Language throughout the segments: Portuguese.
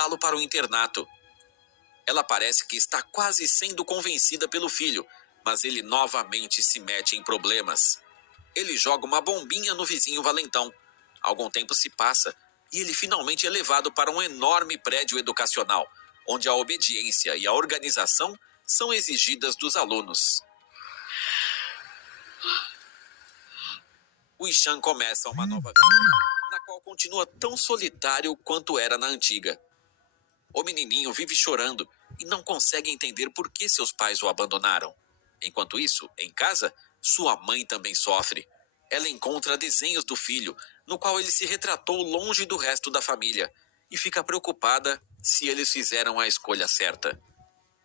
mandá-lo para o internato. Ela parece que está quase sendo convencida pelo filho, mas ele novamente se mete em problemas. Ele joga uma bombinha no vizinho valentão. Algum tempo se passa e ele finalmente é levado para um enorme prédio educacional, onde a obediência e a organização são exigidas dos alunos. O Ishan começa uma nova vida, na qual continua tão solitário quanto era na antiga. O menininho vive chorando e não consegue entender por que seus pais o abandonaram. Enquanto isso, em casa, sua mãe também sofre. Ela encontra desenhos do filho, no qual ele se retratou longe do resto da família, e fica preocupada se eles fizeram a escolha certa.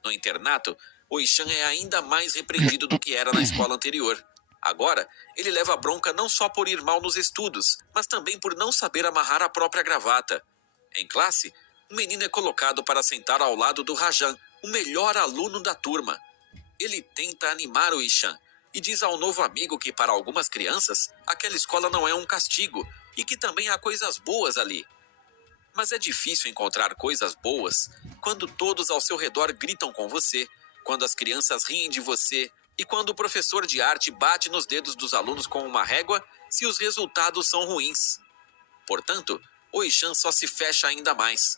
No internato, o Ishan é ainda mais repreendido do que era na escola anterior. Agora, ele leva bronca não só por ir mal nos estudos, mas também por não saber amarrar a própria gravata. Em classe, o menino é colocado para sentar ao lado do Rajan, o melhor aluno da turma. Ele tenta animar o Ishan e diz ao novo amigo que, para algumas crianças, aquela escola não é um castigo e que também há coisas boas ali. Mas é difícil encontrar coisas boas quando todos ao seu redor gritam com você, quando as crianças riem de você e quando o professor de arte bate nos dedos dos alunos com uma régua se os resultados são ruins. Portanto, o Ishan só se fecha ainda mais.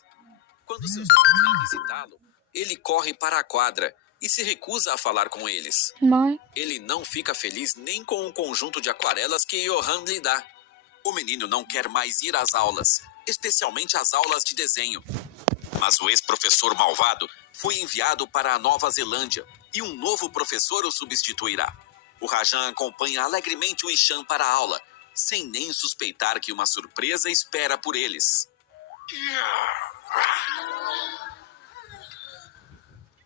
Quando seus pais vêm visitá-lo, ele corre para a quadra e se recusa a falar com eles. Mãe. Ele não fica feliz nem com o conjunto de aquarelas que Johan lhe dá. O menino não quer mais ir às aulas, especialmente às aulas de desenho. Mas o ex-professor malvado foi enviado para a Nova Zelândia e um novo professor o substituirá. O Rajan acompanha alegremente o Ishan para a aula, sem nem suspeitar que uma surpresa espera por eles.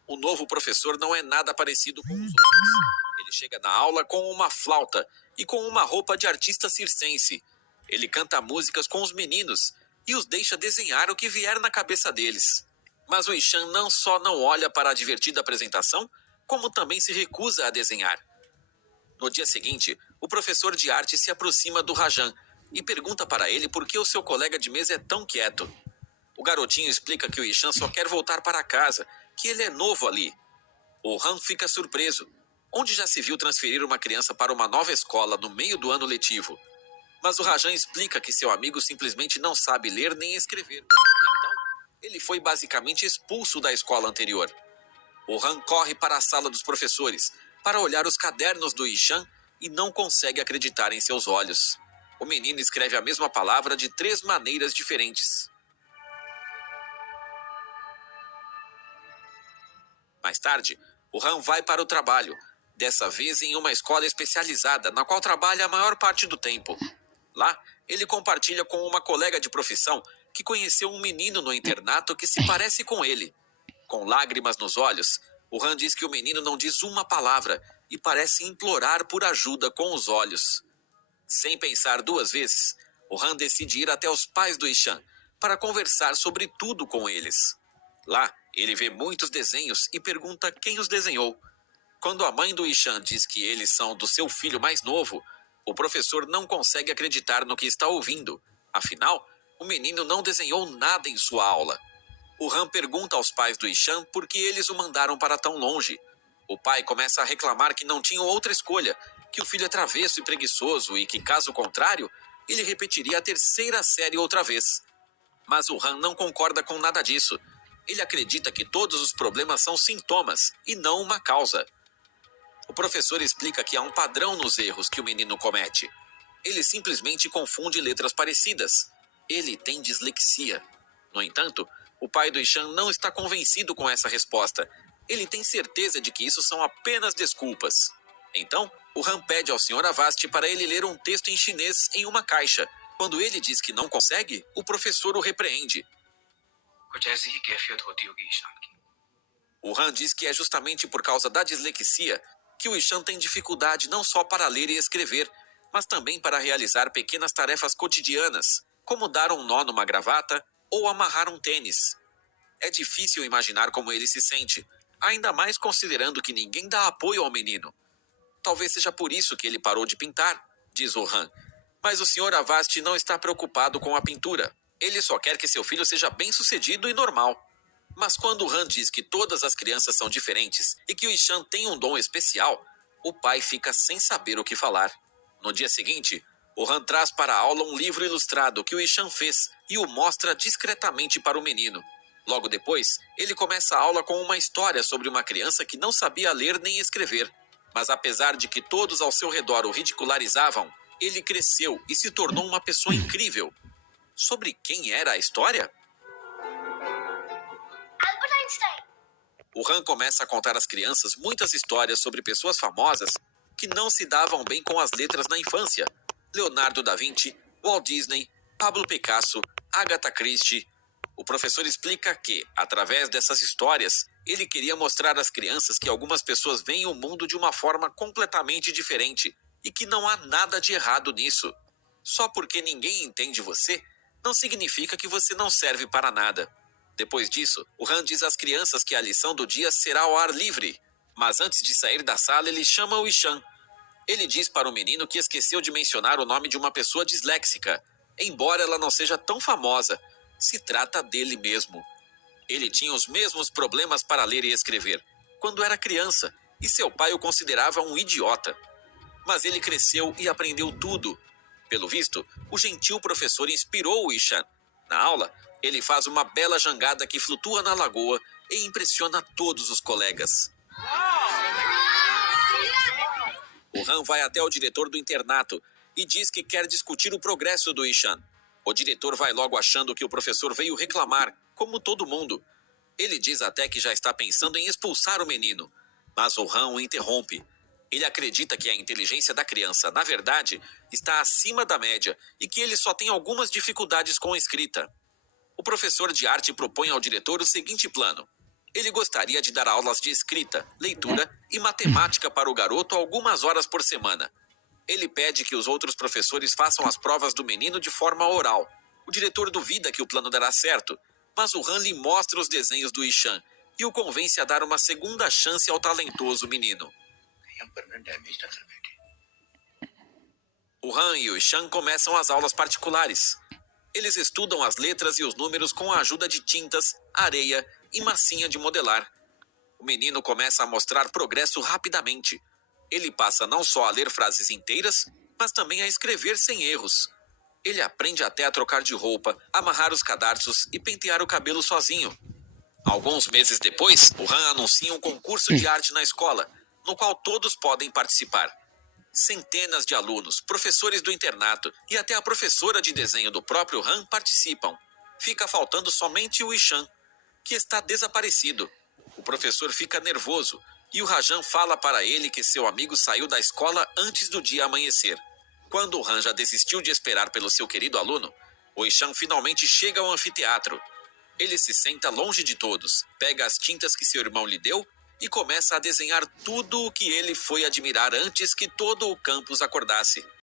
O novo professor não é nada parecido com os outros. Ele chega na aula com uma flauta e com uma roupa de artista circense. Ele canta músicas com os meninos e os deixa desenhar o que vier na cabeça deles. Mas o Ishan não só não olha para a divertida apresentação, como também se recusa a desenhar. No dia seguinte, o professor de arte se aproxima do Rajan e pergunta para ele por que o seu colega de mesa é tão quieto. O garotinho explica que o Ishan só quer voltar para casa, que ele é novo ali. O Han fica surpreso. Onde já se viu transferir uma criança para uma nova escola no meio do ano letivo? Mas o Rajan explica que seu amigo simplesmente não sabe ler nem escrever. Então, ele foi basicamente expulso da escola anterior. O Han corre para a sala dos professores para olhar os cadernos do Ishan e não consegue acreditar em seus olhos. O menino escreve a mesma palavra de 3 maneiras diferentes. Mais tarde, o Han vai para o trabalho, dessa vez em uma escola especializada, na qual trabalha a maior parte do tempo. Lá, ele compartilha com uma colega de profissão que conheceu um menino no internato que se parece com ele. Com lágrimas nos olhos, o Han diz que o menino não diz uma palavra e parece implorar por ajuda com os olhos. Sem pensar 2 vezes, o Han decide ir até os pais do Ishan para conversar sobre tudo com eles. Lá, ele vê muitos desenhos e pergunta quem os desenhou. Quando a mãe do Ishan diz que eles são do seu filho mais novo, o professor não consegue acreditar no que está ouvindo. Afinal, o menino não desenhou nada em sua aula. O Han pergunta aos pais do Ishan por que eles o mandaram para tão longe. O pai começa a reclamar que não tinham outra escolha, que o filho é travesso e preguiçoso e que, caso contrário, ele repetiria a 3ª série outra vez. Mas o Han não concorda com nada disso. Ele acredita que todos os problemas são sintomas e não uma causa. O professor explica que há um padrão nos erros que o menino comete. Ele simplesmente confunde letras parecidas. Ele tem dislexia. No entanto, o pai do Ishan não está convencido com essa resposta. Ele tem certeza de que isso são apenas desculpas. Então, o Han pede ao Sr. Avasti para ele ler um texto em chinês em uma caixa. Quando ele diz que não consegue, o professor o repreende. O Han diz que é justamente por causa da dislexia que o Ishan tem dificuldade não só para ler e escrever, mas também para realizar pequenas tarefas cotidianas, como dar um nó numa gravata ou amarrar um tênis. É difícil imaginar como ele se sente, ainda mais considerando que ninguém dá apoio ao menino. Talvez seja por isso que ele parou de pintar, diz o Han. Mas o Sr. Avasti não está preocupado com a pintura. Ele só quer que seu filho seja bem-sucedido e normal. Mas quando Han diz que todas as crianças são diferentes e que o Ishan tem um dom especial, o pai fica sem saber o que falar. No dia seguinte, o Han traz para a aula um livro ilustrado que o Ishan fez e o mostra discretamente para o menino. Logo depois, ele começa a aula com uma história sobre uma criança que não sabia ler nem escrever. Mas apesar de que todos ao seu redor o ridicularizavam, ele cresceu e se tornou uma pessoa incrível. Sobre quem era a história? Albert Einstein. O Han começa a contar às crianças muitas histórias sobre pessoas famosas que não se davam bem com as letras na infância. Leonardo da Vinci, Walt Disney, Pablo Picasso, Agatha Christie. O professor explica que, através dessas histórias, ele queria mostrar às crianças que algumas pessoas veem o mundo de uma forma completamente diferente e que não há nada de errado nisso. Só porque ninguém entende você, não significa que você não serve para nada. Depois disso, o Han diz às crianças que a lição do dia será ao ar livre. Mas antes de sair da sala, ele chama o Ishan. Ele diz para o menino que esqueceu de mencionar o nome de uma pessoa disléxica. Embora ela não seja tão famosa, se trata dele mesmo. Ele tinha os mesmos problemas para ler e escrever quando era criança, e seu pai o considerava um idiota. Mas ele cresceu e aprendeu tudo. Pelo visto, o gentil professor inspirou o Ishan. Na aula, ele faz uma bela jangada que flutua na lagoa e impressiona todos os colegas. O Han vai até o diretor do internato e diz que quer discutir o progresso do Ishan. O diretor vai logo achando que o professor veio reclamar, como todo mundo. Ele diz até que já está pensando em expulsar o menino, mas o Han o interrompe. Ele acredita que a inteligência da criança, na verdade, está acima da média e que ele só tem algumas dificuldades com a escrita. O professor de arte propõe ao diretor o seguinte plano. Ele gostaria de dar aulas de escrita, leitura e matemática para o garoto algumas horas por semana. Ele pede que os outros professores façam as provas do menino de forma oral. O diretor duvida que o plano dará certo, mas o Han lhe mostra os desenhos do Ishan e o convence a dar uma segunda chance ao talentoso menino. O Han e o Ishan começam as aulas particulares. Eles estudam as letras e os números com a ajuda de tintas, areia e massinha de modelar. O menino começa a mostrar progresso rapidamente. Ele passa não só a ler frases inteiras, mas também a escrever sem erros. Ele aprende até a trocar de roupa, amarrar os cadarços e pentear o cabelo sozinho. Alguns meses depois, o Han anuncia um concurso de arte na escola, no qual todos podem participar. Centenas de alunos, professores do internato e até a professora de desenho do próprio Han participam. Fica faltando somente o Ishan, que está desaparecido. O professor fica nervoso e o Rajan fala para ele que seu amigo saiu da escola antes do dia amanhecer. Quando o Han já desistiu de esperar pelo seu querido aluno, o Ishan finalmente chega ao anfiteatro. Ele se senta longe de todos, pega as tintas que seu irmão lhe deu e começa a desenhar tudo o que ele foi admirar antes que todo o campus acordasse.